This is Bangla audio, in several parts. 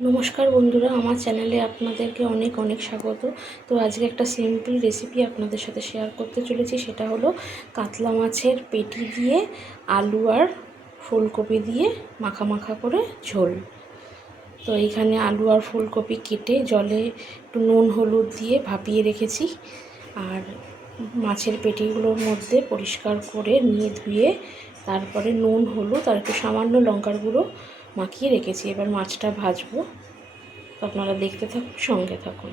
নমস্কার বন্ধুরা, আমার চ্যানেলে আপনাদেরকে অনেক অনেক স্বাগত। তো আজকে একটা সিম্পল রেসিপি আপনাদের সাথে শেয়ার করতে চলেছি, সেটা হলো কাতলা মাছের পেটি দিয়ে আলু আর ফুলকপি দিয়ে মাখা মাখা করে ঝোল। তো এইখানে আলু আর ফুলকপি কেটে জলে একটু নুন, হলুদ দিয়ে ভাপিয়ে রেখেছি। আর মাছের পেটিগুলোর মধ্যে পরিষ্কার করে নিয়ে ধুয়ে তারপরে নুন, হলুদ আর একটু সামান্য লঙ্কার গুঁড়ো মাখিয়ে রেখেছি, এবার মাছটা ভাজবো। আপনারা দেখতে থাকুন, সঙ্গে থাকুন।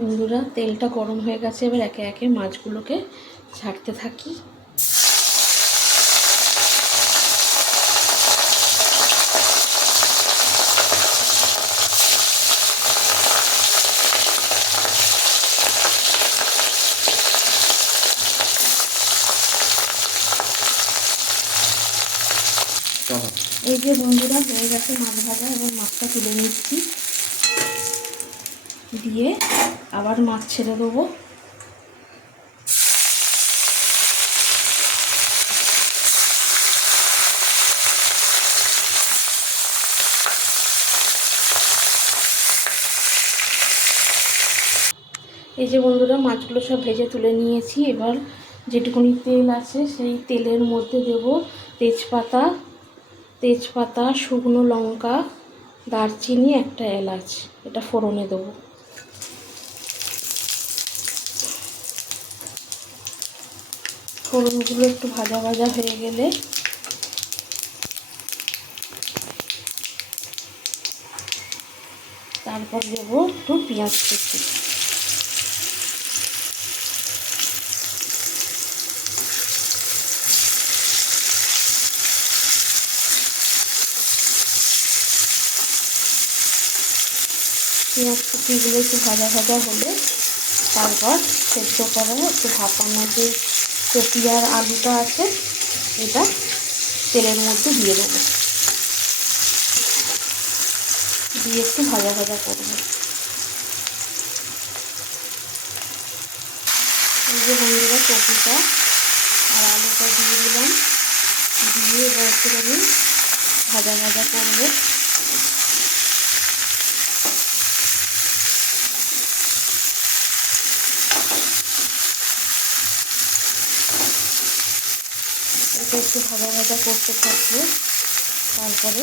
বন্ধুরা, তেলটা গরম হয়ে গেছে, এবার একে একে মাছগুলোকে ছাড়তে থাকি। এই যে বন্ধুরা, হয়ে গেছে মাছ ভাজা এবং মাছটা তুলে নিচ্ছি। দিয়ে আবার মাছ ছেড়ে দেবো। এই যে বন্ধুরা, মাছগুলো সব ভেজে তুলে নিয়েছি। এবার যেটুকুনি তেল আছে, সেই তেলের মধ্যে দেব তেজপাতা। তেজপাতা, শুকনো লঙ্কা, দারচিনি, একটা এলাচ। এটা ফোড়নে দেবো। ফোড়নগুলো একটু ভাজা ভাজা হয়ে গেলে তারপর দেবো একটু পেঁয়াজ কুচি। পেঁয়াজ কুচিগুলো একটু ভাজা ভাজা হলে তারপর সেদ্ধ করা একটু ভাপানো যে কপি আর আলুটা আছে, এটা তেলের মধ্যে দিয়ে দেবো। দিয়ে একটু ভাজা ভাজা করব। এই যে বন্ধুরা কপিটা আর আলুটা দিয়ে দিলাম। দিয়ে এবার একটুখানি ভাজা ভাজা করব। এটা একটু ভাজা ভাজা করতে থাকব। তারপরে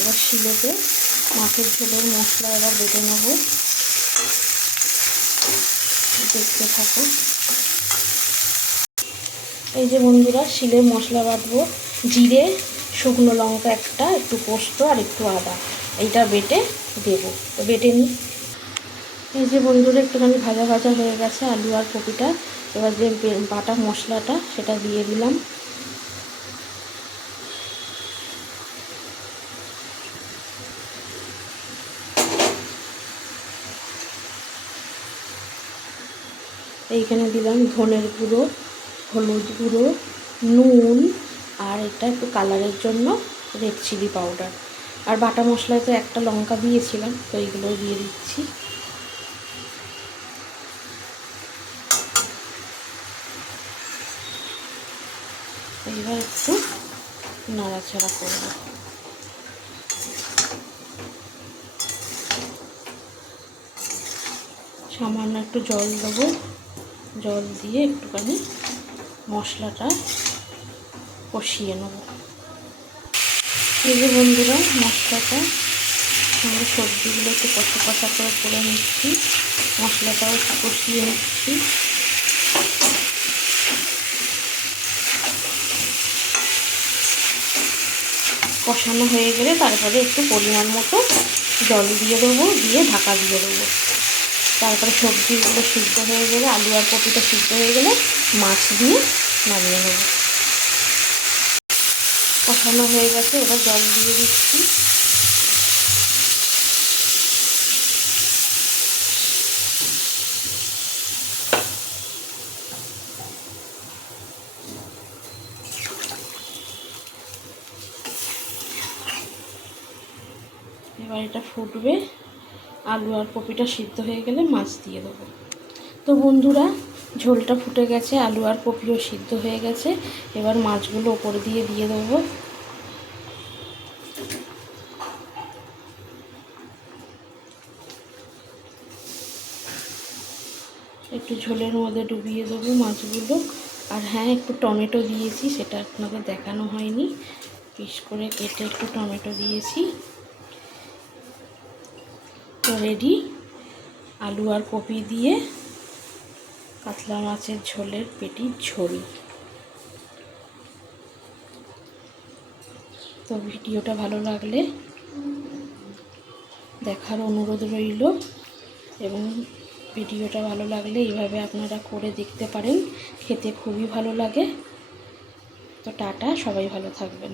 এবার শিলেতে মাছের ঝোলের মশলা এবার বেটে নেব। দেখতে থাকো। এই যে বন্ধুরা শিলে মশলা বাটবো। জিরে, শুকনো লঙ্কা একটা, একটু পোস্ত আর একটু আদা। এইটা বেটে দেবো। তো বেটে নিই। এই যে বন্ধুরা, একটুখানি ভাজা ভাজা হয়ে গেছে আলু আর কপিটা। এবার যে বাটা মশলাটা, সেটা দিয়ে দিলাম। এইখানে দিলাম ধনের গুঁড়ো, হলুদ গুঁড়ো, নুন, আর এটা একটু কালারের জন্য রেড চিলি পাউডার আর বাটা মশলায় তো একটা লঙ্কা দিয়েছিলাম, তো এইগুলো দিয়ে দিচ্ছি। এইবার একটু নাড়াচাড়া করব সামান্য একটু জল দেবো। জল দিয়ে একটুখানি মশলাটা কষিয়ে নেব। এই যে বন্ধুরা, মশলাটা আমরা সবজিগুলো একটু কষা কষা করে করে নিচ্ছি। মশলাটাও একটু কষিয়ে নিচ্ছি। কষানো হয়ে গেলে তারপরে একটু পরিমাণ মতো জল দিয়ে দেবো, দিয়ে ঢাকা দিয়ে দেবো। তারপরে সবজিগুলো সিদ্ধ হয়ে গেলে, আলু আর কপিটা সিদ্ধ হয়ে গেলে মাছ দিয়ে নামিয়ে নেব। কষানো হয়ে গেছে, এবার জল দিয়ে দিচ্ছি। এবার এটা ফুটবে। আলু আর কপিটা সিদ্ধ হয়ে গেলে মাছ দিয়ে দেবো। তো বন্ধুরা, ঝোলটা ফুটে গেছে, আলু আর কপিও সিদ্ধ হয়ে গেছে। এবার মাছগুলো ওপর দিয়ে দিয়ে দেবো। একটু ঝোলের মধ্যে ডুবিয়ে দেবো মাছগুলো। আর হ্যাঁ একটু টমেটো দিয়েছি, সেটা আপনাদের দেখানো হয়নি। পিস করে কেটে একটু টমেটো দিয়েছি। তো রেডি আলু আর কপি দিয়ে কাতলা মাছের ঝোলের পেটির ঝোল। তো ভিডিওটা ভালো লাগলে দেখার অনুরোধ রইল এবং ভিডিওটা ভালো লাগলে এইভাবে আপনারা করে দেখতে পারেন। খেতে খুবই ভালো লাগে। তো টাটা, সবাই ভালো থাকবেন।